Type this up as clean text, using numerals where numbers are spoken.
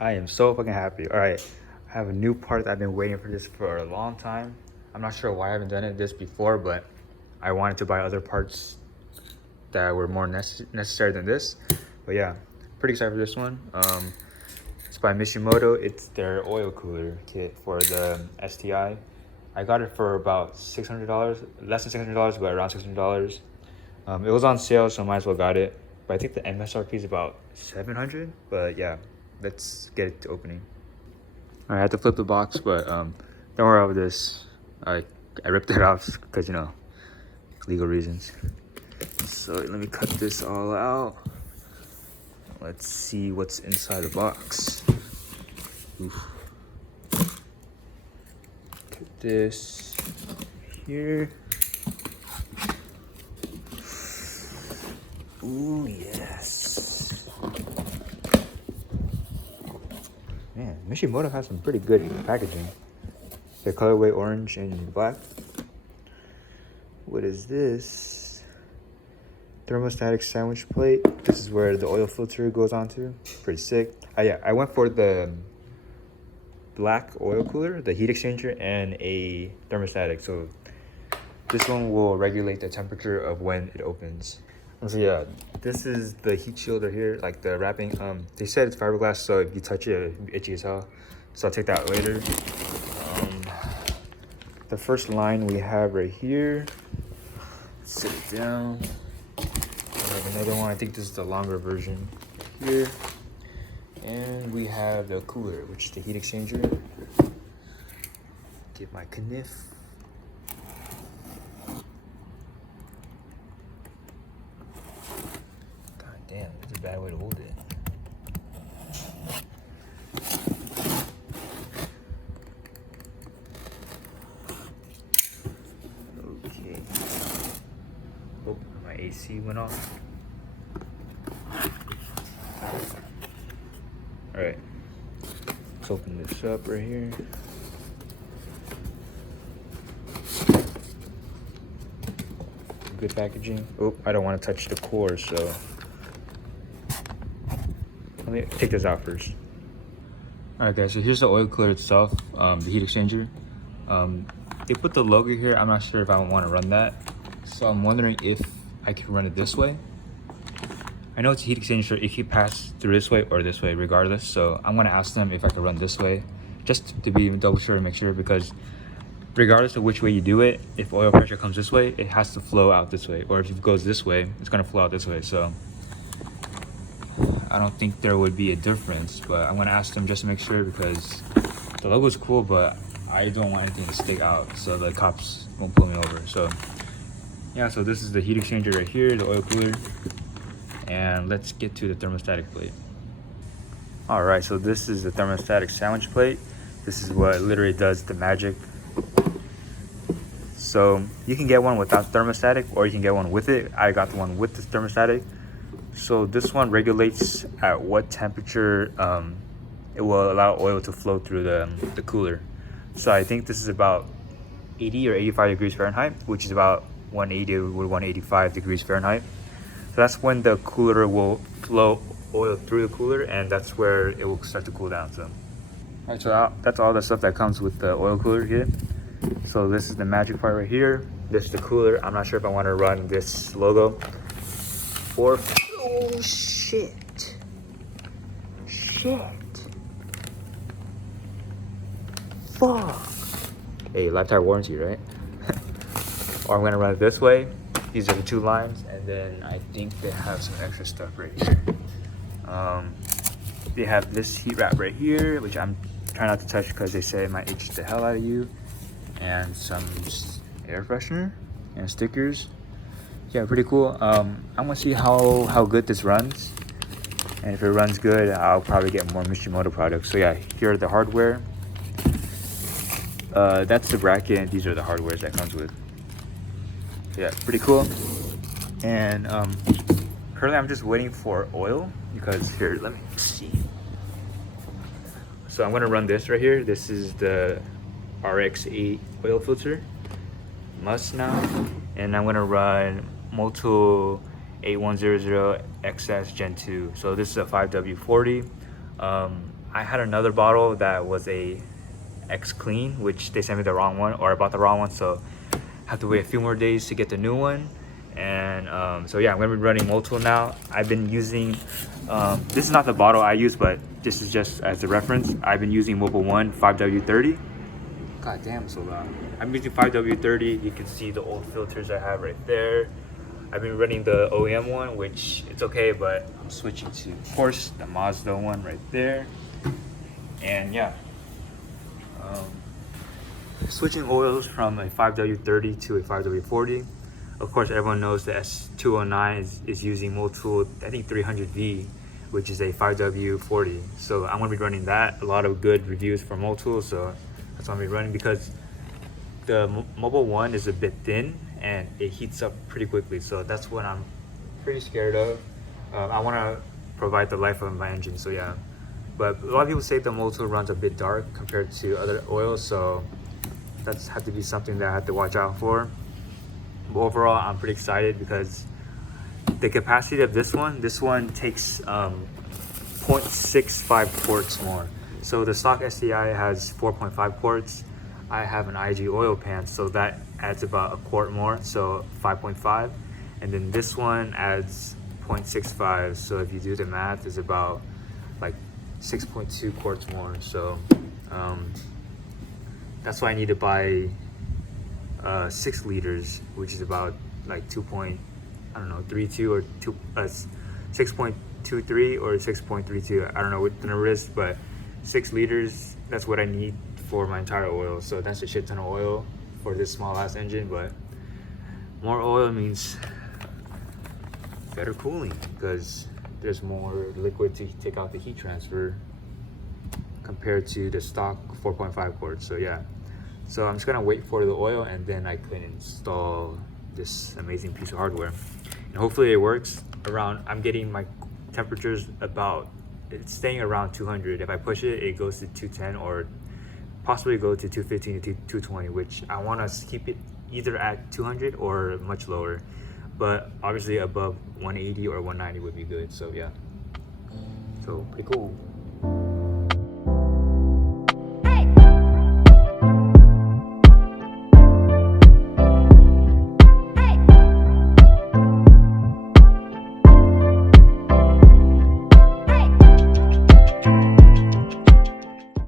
I am so fucking happy. All right, I have a new part that I've been waiting for this for a long time. I'm not sure why I haven't done this before, but I wanted to buy other parts that were more necessary than this. But yeah, pretty excited for this one. It's by Mishimoto. It's their oil cooler kit for the STI. I got it for about $600, less than $600, but around $600. It was on sale, so I might as well got it. But I think the MSRP is about $700. But yeah, let's get it to opening. All right, I had to flip the box, but don't worry about this. I ripped it off because, you know, legal reasons. So let me cut this all out. Let's see what's inside the box. Oof. Put this here. Ooh, yes. Man, Mishimoto has some pretty good packaging. The colorway orange and black. What is this? Thermostatic sandwich plate. This is where the oil filter goes onto. Pretty sick. Yeah, I went for the black oil cooler, the heat exchanger, and a thermostatic. So this one will regulate the temperature of when it opens. So yeah, this is the heat shielder here, like the wrapping. They said it's fiberglass, so if you touch it, it'll be itchy as hell. So I'll take that later. The first line we have right here. Let's sit it down. I have another one. I think this is the longer version here. And we have the cooler, which is the heat exchanger. Get my kniff. God damn, that's a bad way to hold it. Okay. Oh, my AC went off. All right, let's open this up right here. Good packaging. Oh, I don't want to touch the core, so let me take this out first. All right, guys, so here's the oil cooler itself, the heat exchanger. They put the logo here. I'm not sure if I want to run that, so I'm wondering if I can run it this way. I know it's a heat exchanger, it can pass through this way or this way regardless, so I'm gonna ask them if I can run this way, just to be double sure and make sure, because regardless of which way you do it, if oil pressure comes this way, it has to flow out this way, or if it goes this way, it's gonna flow out this way. So I don't think there would be a difference, but I'm gonna ask them just to make sure, because the logo is cool, but I don't want anything to stick out so the cops won't pull me over. So yeah, so this is the heat exchanger right here, the oil cooler. And let's get to the thermostatic plate. All right, so this is the thermostatic sandwich plate. This is what literally does the magic. So you can get one without thermostatic, or you can get one with it. I got the one with the thermostatic. So this one regulates at what temperature it will allow oil to flow through the cooler. So I think this is about 80 or 85 degrees Fahrenheit, which is about 180 or 185 degrees Fahrenheit. So that's when the cooler will flow oil through the cooler, and that's where it will start to cool down. So, all right, so that's all the stuff that comes with the oil cooler here. So this is the magic part right here. This is the cooler. I'm not sure if I want to run this logo or oh shit, fuck. Hey, lifetime warranty, right? Or I'm gonna run it this way. These are the two lines, and then I think they have some extra stuff right here. They have this heat wrap right here, which I'm trying not to touch because they say it might itch the hell out of you, and some air freshener and stickers. Yeah, pretty cool. I'm gonna see how good this runs, and if it runs good, I'll probably get more Mishimoto products. So yeah, here are the hardware. That's the bracket, and these are the hardwares that comes with. Yeah, pretty cool. And currently I'm just waiting for oil, because here, let me see. So I'm gonna run this right here. This is the RX 8 oil filter, must now. And I'm gonna run Motul 8100 XS Gen 2. So this is a 5W40. I had another bottle that was a X Clean, which they sent me the wrong one, or I bought the wrong one, so I have to wait a few more days to get the new one. And so yeah, I'm gonna be running Motul now. I've been using, this is not the bottle I use, but this is just as a reference. I've been using Mobil 1 5W30. God damn, so loud. I'm using 5W30. You can see the old filters I have right there. I've been running the OEM one, which it's okay, but I'm switching to, of course, the Mazda one right there. And yeah, switching oils from a 5W30 to a 5W40. Of course, everyone knows the S209 is using Motul, I think 300V, which is a 5W40. So I'm gonna be running that. A lot of good reviews for Motul, so that's what I'm gonna be running, because the Mobil 1 is a bit thin and it heats up pretty quickly. So that's what I'm pretty scared of. I wanna provide the life of my engine, so yeah. But a lot of people say the Motul runs a bit dark compared to other oils, so that's have to be something that I have to watch out for. But overall, I'm pretty excited because the capacity of this one takes 0.65 quarts more. So the stock STI has 4.5 quarts. I have an IG oil pan, so that adds about a quart more, so 5.5. And then this one adds 0.65. So if you do the math, it's about like 6.2 quarts more. So that's why I need to buy 6 liters, which is about like 6.23 or 6.32. I don't know what the number is, but 6 liters, that's what I need for my entire oil. So that's a shit ton of oil for this small ass engine, but more oil means better cooling because there's more liquid to take out the heat transfer compared to the stock 4.5 quarts. So yeah, so I'm just gonna wait for the oil and then I can install this amazing piece of hardware, and hopefully it works. I'm getting my temperatures it's staying around 200. If I push it, it goes to 210 or possibly go to 215 to 220, which I want to keep it either at 200 or much lower, but obviously above 180 or 190 would be good. So yeah, so pretty cool.